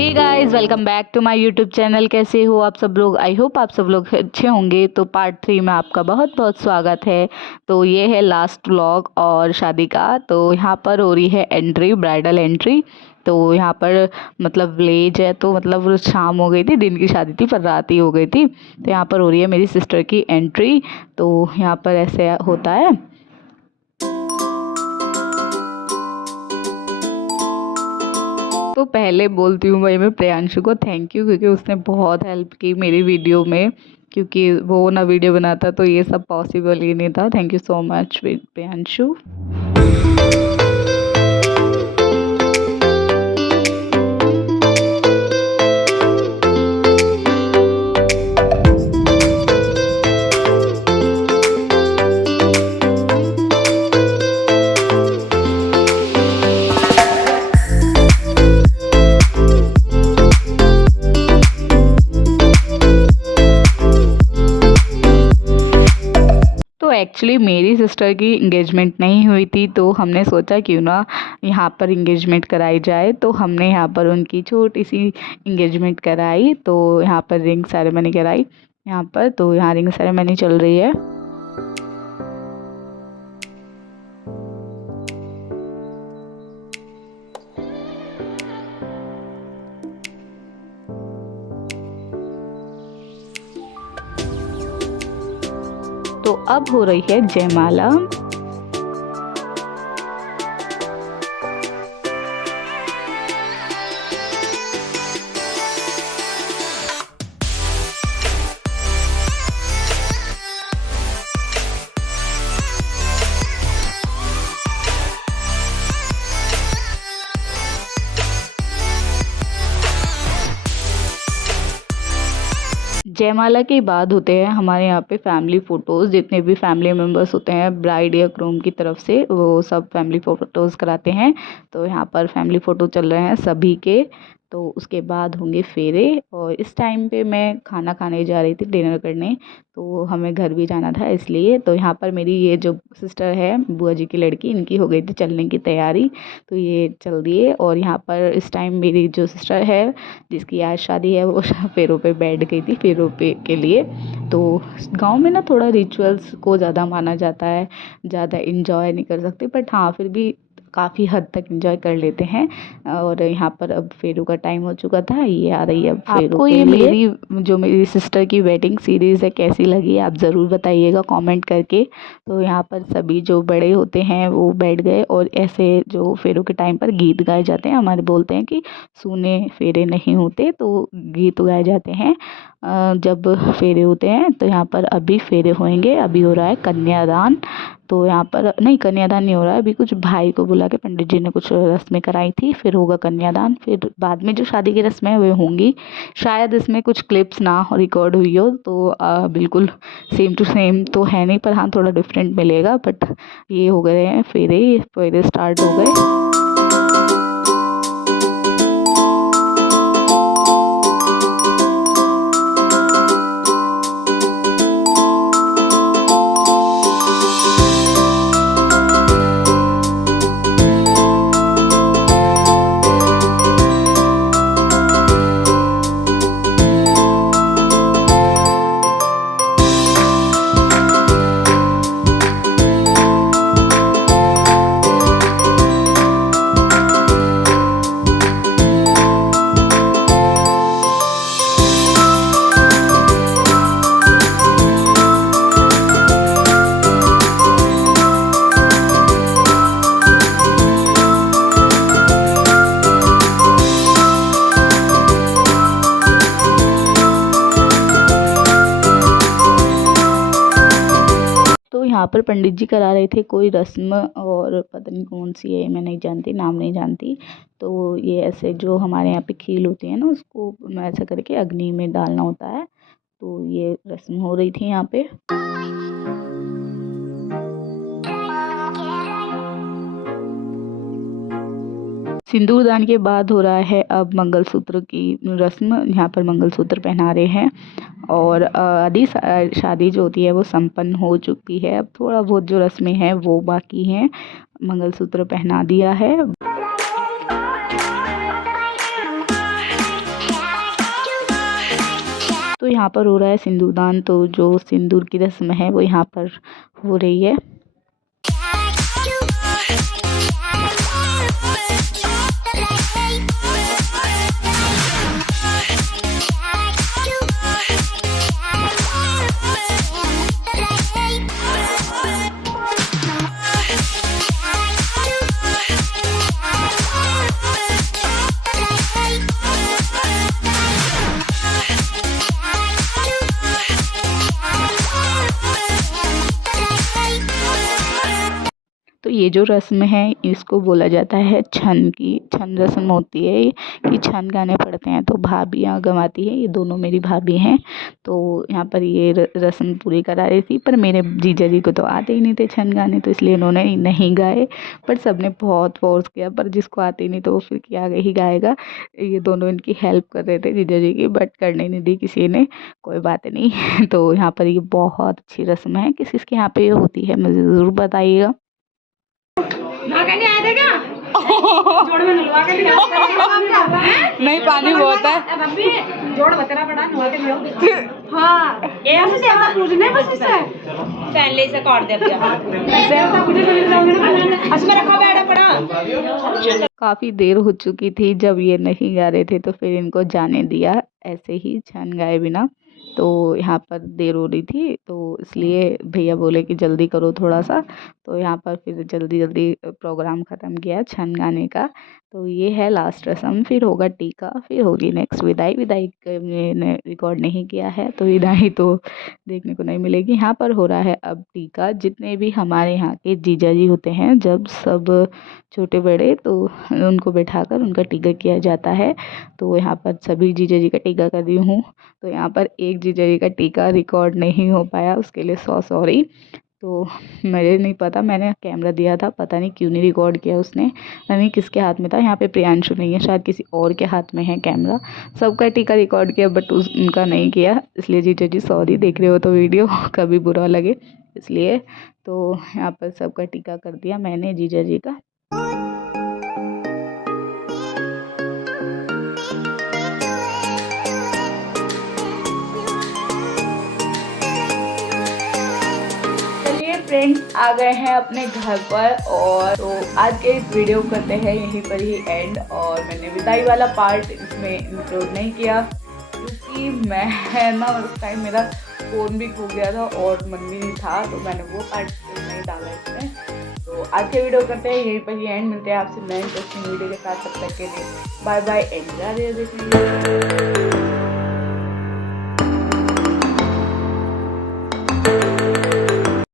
Hey guys, welcome back to my YouTube channel. कैसे हो आप सब लोग? आई होप आप सब लोग अच्छे होंगे। तो पार्ट 3 में आपका बहुत बहुत स्वागत है। तो ये है लास्ट व्लॉग और शादी का। तो यहाँ पर हो रही है एंट्री, ब्राइडल एंट्री। तो यहाँ पर मतलब विलेज है, तो मतलब शाम हो गई थी, दिन की शादी थी पर रात ही हो गई थी। तो यहाँ पर हो रही है मेरी सिस्टर की एंट्री। तो यहाँ पर ऐसे होता है। तो पहले बोलती हूँ भाई मैं प्रियांशु को थैंक यू, क्योंकि उसने बहुत हेल्प की मेरी वीडियो में। क्योंकि वो ना वीडियो बनाता तो ये सब पॉसिबल ही नहीं था। Thank you so much Priyanshu. तो एक्चुअली मेरी सिस्टर की इंगेजमेंट नहीं हुई थी, तो हमने सोचा क्यों ना यहाँ पर इंगेजमेंट कराई जाए। तो हमने यहाँ पर उनकी छोटी सी इंगेजमेंट कराई। तो यहाँ पर रिंग सेरेमनी कराई यहाँ पर। तो यहाँ रिंग सेरेमनी चल रही है। तो अब हो रही है जयमाला। जयमाला के बाद होते हैं हमारे यहाँ पे फैमिली फ़ोटोज़। जितने भी फैमिली मेम्बर्स होते हैं ब्राइड या ग्रूम की तरफ से, वो सब फैमिली फ़ोटोज़ कराते हैं। तो यहाँ पर फैमिली फ़ोटो चल रहे हैं सभी के। तो उसके बाद होंगे फेरे। और इस टाइम पे मैं खाना खाने जा रही थी, डिनर करने। तो हमें घर भी जाना था इसलिए। तो यहाँ पर मेरी ये जो सिस्टर है, बुआ जी की लड़की, इनकी हो गई थी चलने की तैयारी। तो ये चल दिए। और यहाँ पर इस टाइम मेरी जो सिस्टर है जिसकी आज शादी है, वो फेरों पे बैठ गई थी फेरों पे के लिए। तो गांव में ना थोड़ा रिचुअल्स को ज़्यादा माना जाता है, ज़्यादा इंजॉय नहीं कर सकते, बट हाँ फिर भी काफ़ी हद तक एंजॉय कर लेते हैं। और यहाँ पर अब फेरों का टाइम हो चुका था, ये आ रही है अब फेरों आपको ये मेरी सिस्टर की वेडिंग सीरीज़ है कैसी लगी आप ज़रूर बताइएगा कमेंट करके। तो यहाँ पर सभी जो बड़े होते हैं वो बैठ गए, और ऐसे जो फेरों के टाइम पर गीत गाए जाते हैं। हमारे बोलते हैं कि सूने फेरे नहीं होते, तो गीत गाए जाते हैं जब फेरे होते हैं। तो यहाँ पर अभी फेरे होंगे, अभी हो रहा है कन्यादान। तो यहाँ पर नहीं, कन्यादान नहीं हो रहा है अभी। कुछ भाई को बुला के पंडित जी ने कुछ रस्में कराई थी, फिर होगा कन्यादान। फिर बाद में जो शादी की रस्में वे होंगी। शायद इसमें कुछ क्लिप्स ना रिकॉर्ड हुई हो, तो बिल्कुल सेम टू सेम तो है नहीं, पर हाँ थोड़ा डिफरेंट मिलेगा। बट ये हो गए हैं फेरे, फेरे स्टार्ट हो गए। तो यहाँ पर पंडित जी करा रहे थे कोई रस्म, और पता नहीं कौन सी है, मैं नहीं जानती, नाम नहीं जानती। तो ये ऐसे जो हमारे यहाँ पे खील होती है ना, उसको ऐसा करके अग्नि में डालना होता है। तो ये रस्म हो रही थी यहाँ पे। सिंदूरदान के बाद हो रहा है अब मंगलसूत्र की रस्म। यहाँ पर मंगलसूत्र पहना रहे हैं। और आधी शादी जो होती है वो संपन्न हो चुकी है। अब थोड़ा बहुत जो रस्में हैं वो बाकी हैं। मंगलसूत्र पहना दिया है। यहाँ पर हो रहा है सिंदूरदान, तो जो सिंदूर की रस्म है वो यहाँ पर हो रही है। तो ये जो रस्म है इसको बोला जाता है छन की। छन रस्म होती है कि छन गाने पड़ते हैं। तो भाभियाँ गवाती है, ये दोनों मेरी भाभी हैं। तो यहाँ पर ये रस्म पूरी करा रही थी, पर मेरे जीजा जी को तो आते ही नहीं थे छन गाने, तो इसलिए उन्होंने नहीं गाए। पर सबने बहुत फोर्स किया, पर जिसको आते ही नहीं तो वो फिर क्या ही गाएगा। ये दोनों इनकी हेल्प कर रहे थे जीजा जी की, बट करने नहीं दी किसी ने। कोई बात नहीं। तो यहाँ पर ये बहुत अच्छी रस्म है। किस किसके यहाँ पे ये होती है मुझे ज़रूर बताइएगा। नहीं पानी बहुत है। जोड़ बतेरा बड़ा हाँ पूछने बस इससे पहले से काट दे काफ़ी देर हो चुकी थी जब ये नहीं गा रहे थे, तो फिर इनको जाने दिया ऐसे ही छन गाए बिना। तो यहाँ पर देर हो रही थी, तो इसलिए भैया बोले कि जल्दी करो थोड़ा सा। तो यहाँ पर फिर जल्दी जल्दी प्रोग्राम ख़त्म किया छन गाने का। तो ये है लास्ट रस्म, फिर होगा टीका, फिर होगी नेक्स्ट विदाई। विदाई मैंने रिकॉर्ड नहीं किया है, तो विदाई तो देखने को नहीं मिलेगी। यहाँ पर हो रहा है अब टीका। जितने भी हमारे यहाँ के जीजा जी होते हैं, जब सब छोटे बड़े, तो उनको बैठाकर उनका टीका किया जाता है। तो यहाँ पर सभी जीजा जी का टीका कर रही हूँ। तो यहाँ पर एक जीजा जी का टीका रिकॉर्ड नहीं हो पाया, उसके लिए सॉरी। तो मुझे नहीं पता, मैंने कैमरा दिया था, पता नहीं क्यों नहीं रिकॉर्ड किया उसने, पता नहीं किसके हाथ में था। यहाँ पे प्रियांशु नहीं है, शायद किसी और के हाथ में है कैमरा। सबका टीका रिकॉर्ड किया बट उनका नहीं किया, इसलिए जीजा जी सॉरी, देख रहे हो तो वीडियो कभी बुरा लगे इसलिए। तो यहाँ पर सबका टीका कर दिया मैंने जीजा जी का। फ्रेंड्स आ गए हैं अपने घर पर, और तो आज के इस वीडियो करते हैं यहीं पर ही एंड। और मैंने विदाई वाला पार्ट इसमें इंक्लूड नहीं किया, क्योंकि मैं ना उस टाइम मेरा फ़ोन भी खो गया था और मन भी नहीं था, तो मैंने वो पार्ट नहीं डाला इसमें। तो आज के वीडियो करते हैं यहीं पर ही एंड। मिलते हैं आपसे नए इंटरेस्टिंग वीडियो के साथ, तब तक के लिए बाय बाय एंड।